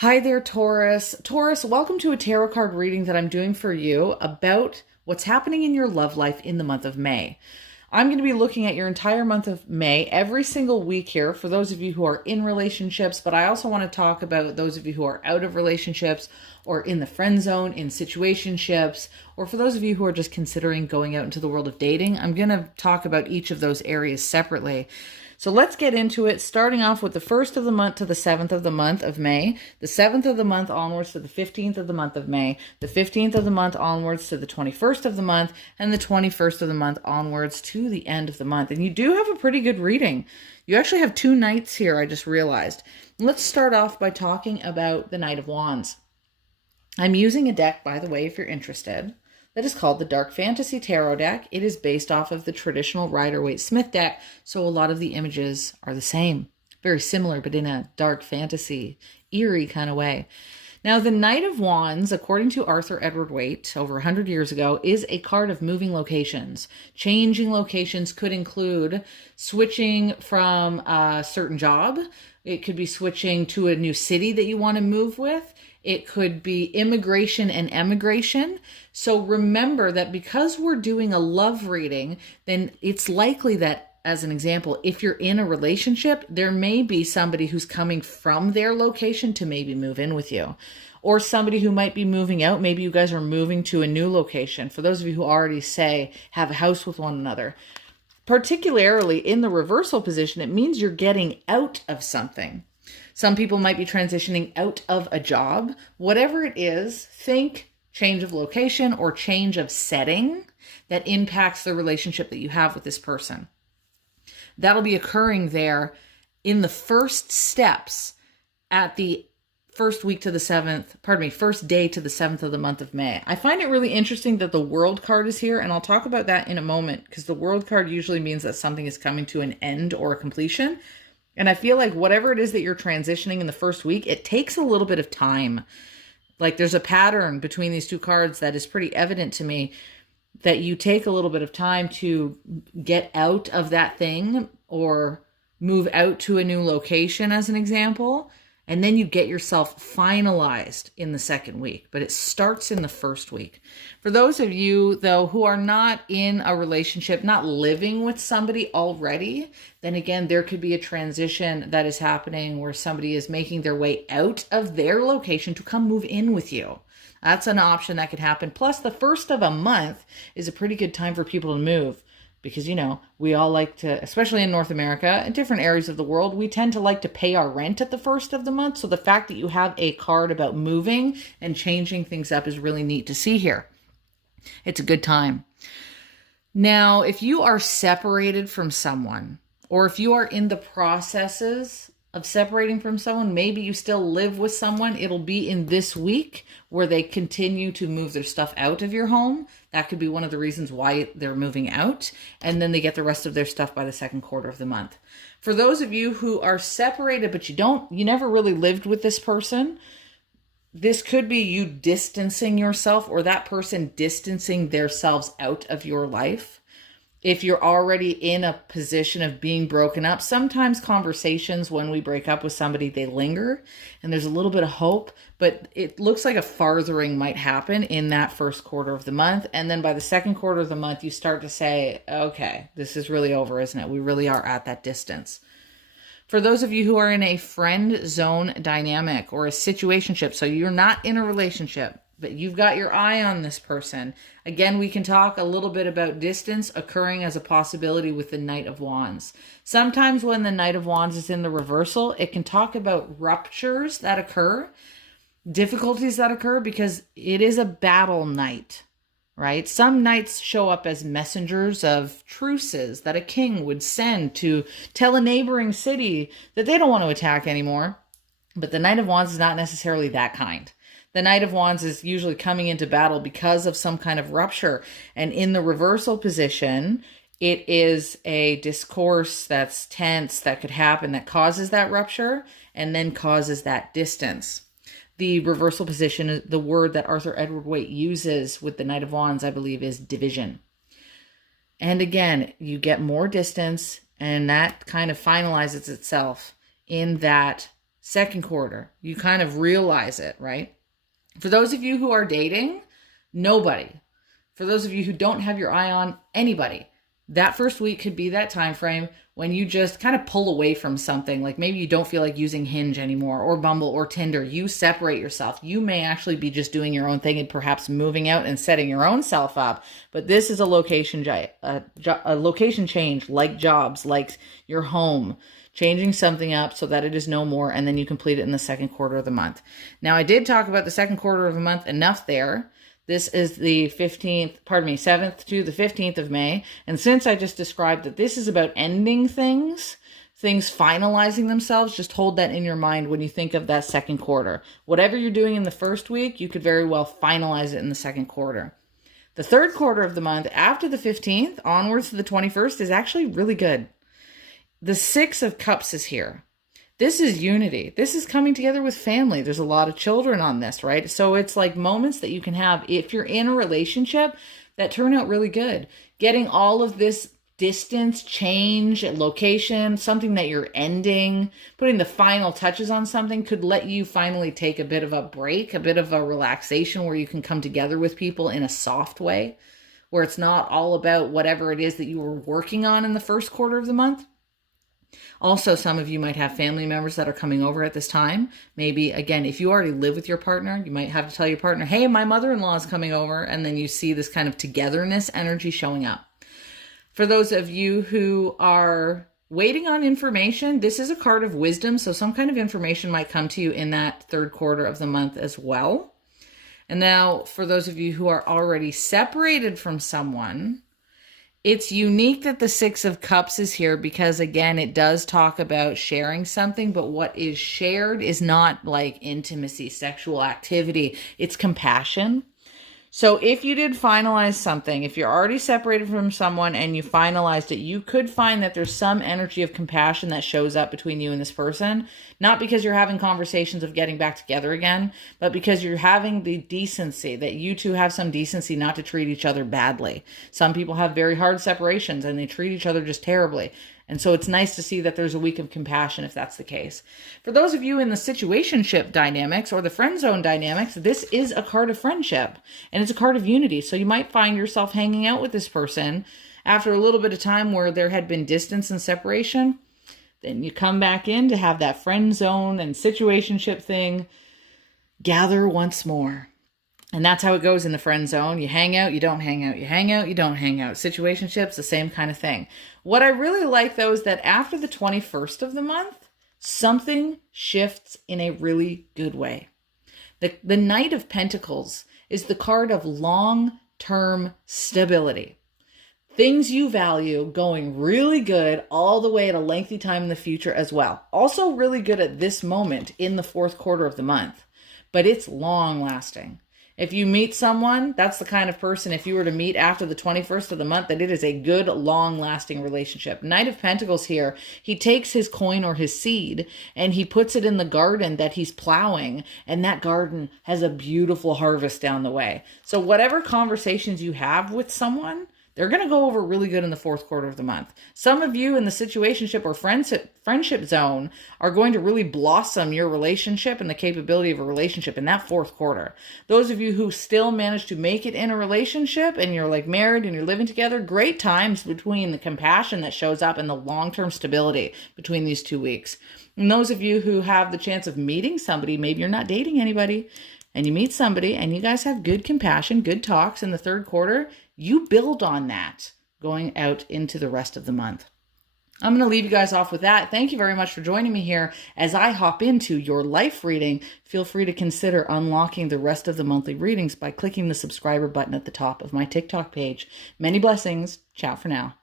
Hi there, Taurus. Taurus, welcome to a tarot card reading that I'm doing for you about what's happening in your love life in the month of May. I'm going to be looking at your entire month of May every single week here for those of you who are in relationships, but I also want to talk about those of you who are out of relationships or in the friend zone, in situationships, or for those of you who are just considering going out into the world of dating. I'm going to talk about each of those areas separately. So let's get into it, starting off with the 1st of the month to the 7th of the month of May, the 7th of the month onwards to the 15th of the month of May, the 15th of the month onwards to the 21st of the month, and the 21st of the month onwards to the end of the month. And you do have a pretty good reading. You actually have two knights here, I just realized. Let's start off by talking about the Knight of Wands. I'm using a deck, by the way, if you're interested, that is called the Dark Fantasy Tarot deck. It is based off of the traditional Rider-Waite-Smith deck, so a lot of the images are the same. Very similar, but in a dark fantasy, eerie kind of way. Now, the Knight of Wands, according to Arthur Edward Waite, over 100 years ago, is a card of moving locations. Changing locations could include switching from a certain job. It could be switching to a new city that you want to move with. It could be immigration and emigration. So remember that because we're doing a love reading, then it's likely that, as an example, if you're in a relationship, there may be somebody who's coming from their location to maybe move in with you. Or somebody who might be moving out. Maybe you guys are moving to a new location. For those of you who already say have a house with one another. Particularly in the reversal position, it means you're getting out of something. Some people might be transitioning out of a job. Whatever it is, think change of location or change of setting that impacts the relationship that you have with this person. That'll be occurring there in the first steps at the first day to the 7th of the month of May. I find it really interesting that the World card is here, and I'll talk about that in a moment, because the World card usually means that something is coming to an end or a completion. And I feel like whatever it is that you're transitioning in the first week, it takes a little bit of time. Like there's a pattern between these two cards that is pretty evident to me, that you take a little bit of time to get out of that thing or move out to a new location, as an example. And then you get yourself finalized in the second week, but it starts in the first week. For those of you, though, who are not in a relationship, not living with somebody already, then again, there could be a transition that is happening where somebody is making their way out of their location to come move in with you. That's an option that could happen. Plus, the first of a month is a pretty good time for people to move. Because, we all like to, especially in North America and different areas of the world, we tend to like to pay our rent at the first of the month. So the fact that you have a card about moving and changing things up is really neat to see here. It's a good time. Now, if you are separated from someone, or if you are in the processes of separating from someone, maybe you still live with someone, it'll be in this week where they continue to move their stuff out of your home. That could be one of the reasons why they're moving out. And then they get the rest of their stuff by the second quarter of the month. For those of you who are separated, but you never really lived with this person, this could be you distancing yourself or that person distancing themselves out of your life. If you're already in a position of being broken up, sometimes conversations when we break up with somebody, they linger and there's a little bit of hope, but it looks like a farthering might happen in that first quarter of the month. And then by the second quarter of the month, you start to say, okay, this is really over, isn't it? We really are at that distance. For those of you who are in a friend zone dynamic or a situationship, so you're not in a relationship, but you've got your eye on this person. Again, we can talk a little bit about distance occurring as a possibility with the Knight of Wands. Sometimes when the Knight of Wands is in the reversal, it can talk about ruptures that occur, difficulties that occur, because it is a battle night, right? Some knights show up as messengers of truces that a king would send to tell a neighboring city that they don't want to attack anymore. But the Knight of Wands is not necessarily that kind. The Knight of Wands is usually coming into battle because of some kind of rupture. And in the reversal position, it is a discourse that's tense that could happen that causes that rupture and then causes that distance. The reversal position, the word that Arthur Edward Waite uses with the Knight of Wands, I believe, is division. And again, you get more distance, and that kind of finalizes itself in that Second quarter, you kind of realize it, right? For those of you who are dating, nobody. For those of you who don't have your eye on anybody, that first week could be that time frame when you just kind of pull away from something. Like maybe you don't feel like using Hinge anymore, or Bumble, or Tinder. You separate yourself. You may actually be just doing your own thing and perhaps moving out and setting your own self up. But this is a location change, like jobs, like your home, changing something up so that it is no more, and then you complete it in the second quarter of the month. Now, I did talk about the second quarter of the month enough there. This is the 7th to the 15th of May. And since I just described that this is about ending things finalizing themselves, just hold that in your mind when you think of that second quarter. Whatever you're doing in the first week, you could very well finalize it in the second quarter. The third quarter of the month, after the 15th, onwards to the 21st, is actually really good. The 6 of Cups is here. This is unity. This is coming together with family. There's a lot of children on this, right? So it's like moments that you can have if you're in a relationship that turn out really good. Getting all of this distance, change, location, something that you're ending, putting the final touches on something could let you finally take a bit of a break, a bit of a relaxation where you can come together with people in a soft way, where it's not all about whatever it is that you were working on in the first quarter of the month. Also, some of you might have family members that are coming over at this time. Maybe, again, if you already live with your partner, you might have to tell your partner, hey, my mother-in-law is coming over. And then you see this kind of togetherness energy showing up. For those of you who are waiting on information, this is a card of wisdom. So some kind of information might come to you in that third quarter of the month as well. And now, for those of you who are already separated from someone, it's unique that the 6 of Cups is here because, again, it does talk about sharing something, but what is shared is not like intimacy, sexual activity. It's compassion. So if you did finalize something, if you're already separated from someone and you finalized it, you could find that there's some energy of compassion that shows up between you and this person. Not because you're having conversations of getting back together again, but because you're having the decency, that you two have some decency not to treat each other badly. Some people have very hard separations and they treat each other just terribly. And so it's nice to see that there's a week of compassion if that's the case. For those of you in the situationship dynamics or the friend zone dynamics, this is a card of friendship and it's a card of unity. So you might find yourself hanging out with this person after a little bit of time where there had been distance and separation. Then you come back in to have that friend zone and situationship thing gather once more. And that's how it goes in the friend zone. You hang out, you don't hang out. You hang out, you don't hang out. Situationships, the same kind of thing. What I really like, though, is that after the 21st of the month, something shifts in a really good way. The Knight of Pentacles is the card of long-term stability. Things you value going really good all the way at a lengthy time in the future as well. Also really good at this moment in the fourth quarter of the month. But it's long-lasting. If you meet someone, that's the kind of person, if you were to meet after the 21st of the month, that it is a good, long-lasting relationship. Knight of Pentacles here, he takes his coin or his seed and he puts it in the garden that he's plowing, and that garden has a beautiful harvest down the way. So whatever conversations you have with someone, they're going to go over really good in the fourth quarter of the month. Some of you in the situationship or friendship zone are going to really blossom your relationship and the capability of a relationship in that fourth quarter. Those of you who still manage to make it in a relationship and you're like married and you're living together, great times between the compassion that shows up and the long-term stability between these 2 weeks. And those of you who have the chance of meeting somebody, maybe you're not dating anybody, and you meet somebody and you guys have good compassion, good talks in the third quarter, you build on that going out into the rest of the month. I'm going to leave you guys off with that. Thank you very much for joining me here as I hop into your life reading. Feel free to consider unlocking the rest of the monthly readings by clicking the subscriber button at the top of my TikTok page. Many blessings. Ciao for now.